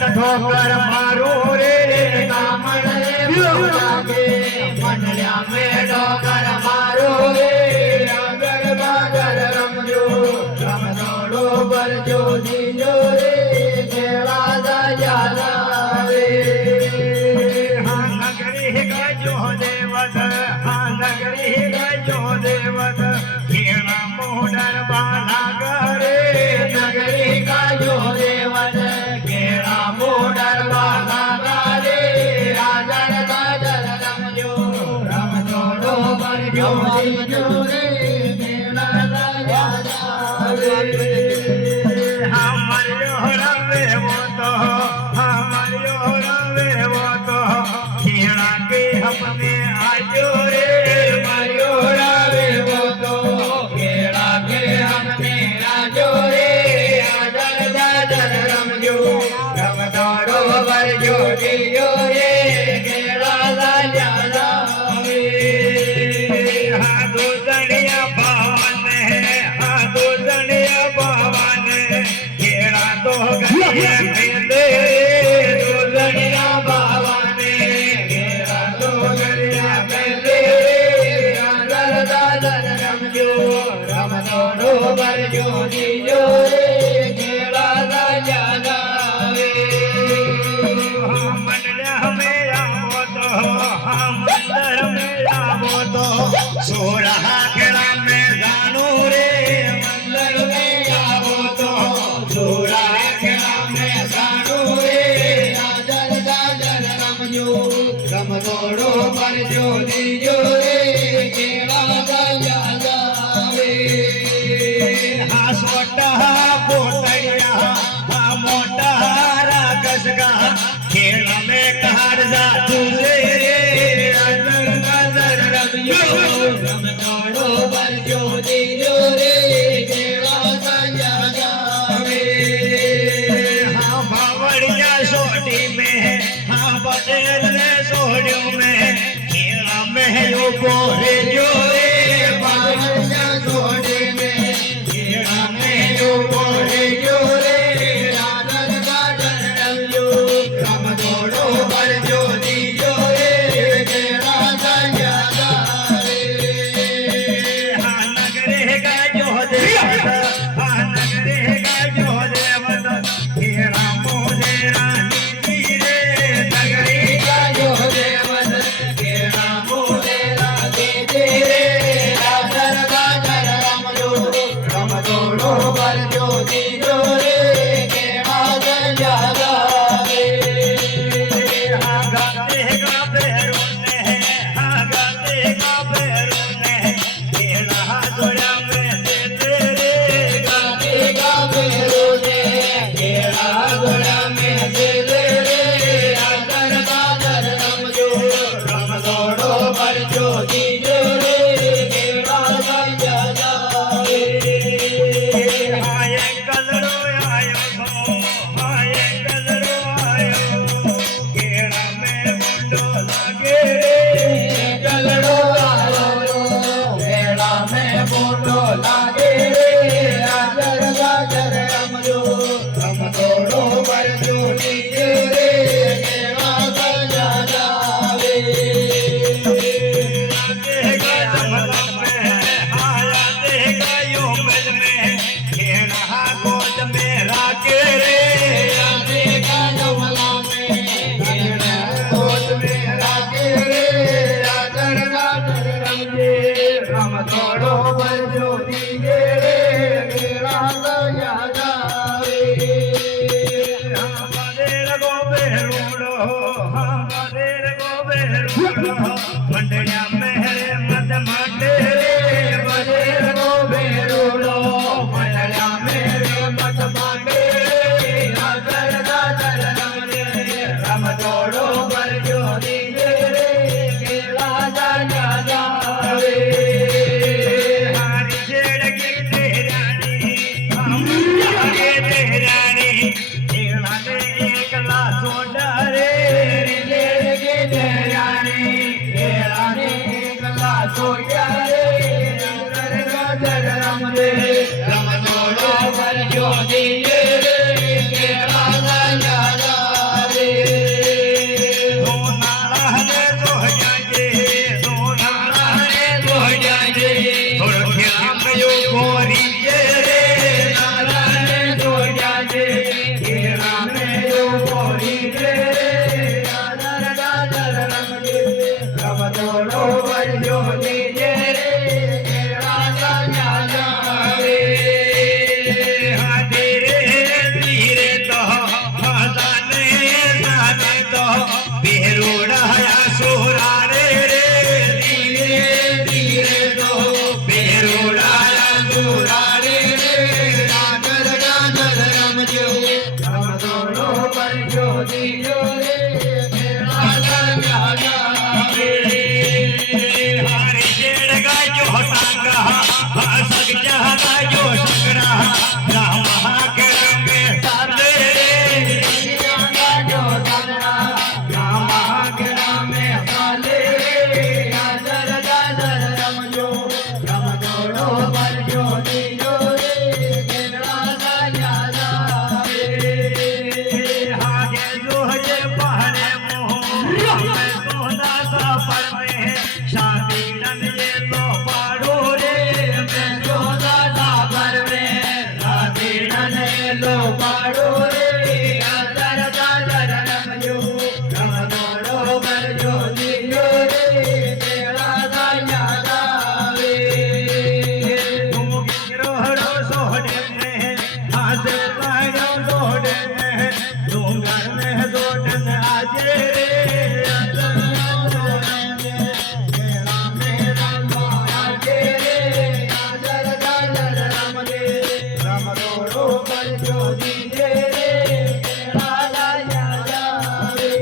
ठोकर मारो रे कामण रे लागे मंडलिया में ठोकर मारो रे अगर बागर रमजो रम दौड़ो बरजो दीजो रे खेला दया रे हाँ नगरी गजो देवत हाँ नगरी गजो देवत खेला मोहर बाला करे नगरी गजो देवत खेला मोहर बाला करे राजन बाजर रमजो रम दौड़ो बरजो दीजो रे खेला दया रे हमारे रवे वो तो हमारे रवे वो तो खेला के हमने आजो रे मरियो रवे वो तो खेला के हमने आजो रे आजर दादर रमजो रम दौड़ो बरजो दीजो रे खेला दया रे हाँ दूसरिया भवन है हाँ दूसरिया भवन खेला तो गलिया खेले दूसरिया भवन खेला तो गलिया खेले आदर दादर रमजो रम दौड़ो बरजो दीजो रे खेला दया रे मंडल में आवो तो मंदिर में आवो तो सोरहा खेला में जानू रे मंदिर में आवो तो सोरहा खेला में जानू रे आदर दादर रमजो रम दौड़ो बरजो दीजो रे खेला दया रे हाँ सोटा पोटैया हाँ मोटा रागस का खेला में कार जा तुझे रे आदर दादर रमजो रम दौड़ो बरजो दीजो रे खेला दया रे हाँ बावड़िया सोटी में हाँ बदेल सोडियों में खेला में यो गोरे जो रे बावड़िया सोटी में खेला में यो गोरे जो रे आदर दादर रमजो रम दौड़ो बरजो दीजो रे खेला दया रे हाँ नगरे का जो देवत हाँ नगरे का जो देवत खेला मोरे रानी की रे नगरी का जो देवत खेला मोरे रानी की रे आदर दादर रमजो रम दौड़ो बरजो दीजो रे खेला दया रे हाँ गाते का भैरो ने हाँ गाते का भैरो ने खेला दोया में देते रे गाते का भैरो ने खेला दोया में देते रे आदर दादर रमजो रम दौड़ो बरजो दीजो रे खेला दया रे हाँ ये कलरो आयो हाँ ये कलरो आयो खेला में मुंडो लागे रे कलरो आयो खेला में मुंडो लागे रे आदर दादर रमजो रम दौड़ो बरजो दीजो रे खेला दया रे आते का जमलम में हाँ आते का योमल में खेला गोद में राखे रे आते का जमलम में खेला गोद में राखे रे आदर दादर रमजे रम दौड़ो बरजो दीजे रे खेला दया रे हाँ बदेर गो बेरूड़ो हाँ बदेर गो बेरूड़ो मंडलिया में मत माटे रे बदेर गो बेरूड़ो मंडलिया में मत माटे रे आदर दादर रमजे रम दौड़ो बरजो दीजे रे खेला दया रे हारी जेड़ की तेरानी हम आगे तेरानी खेला ने एक लासो डरे जेड़ की तेरानी खेला ने एक लासो डरे आदर दादर रमजे रम दौड़ो बरजो दीजे रे खेला दया ભરજો દીજો રે કેળા લાયા જાવે હારે શેડ ગાજો હટાંગા ભાસક જહાજો શકરા રામ હાકરા મે સાલે ગાજો સાદરા રામ હાકરા મે સાલે આદર દાદર રમજો રમજોડો ભરજો દીજો રે કેળા લાયા જાવે हागे जोहजे पहरे मोह मैं सोना सफर में शादी नन ये तो पाड़ो रे मैं जोदा दाबर में राधे नने लो पाड़ो रे आदर दादर रमजो रमजोड़ो भरजो दियो रे तेरा दाया दावे तुम गिरोहरो सोहडे में हाथे पायो दोड़े में डूंगर में दोड़न आजे रे आदर दादर रमजे रमजोड़ो भरजो दिये रे तेरा दाया दावे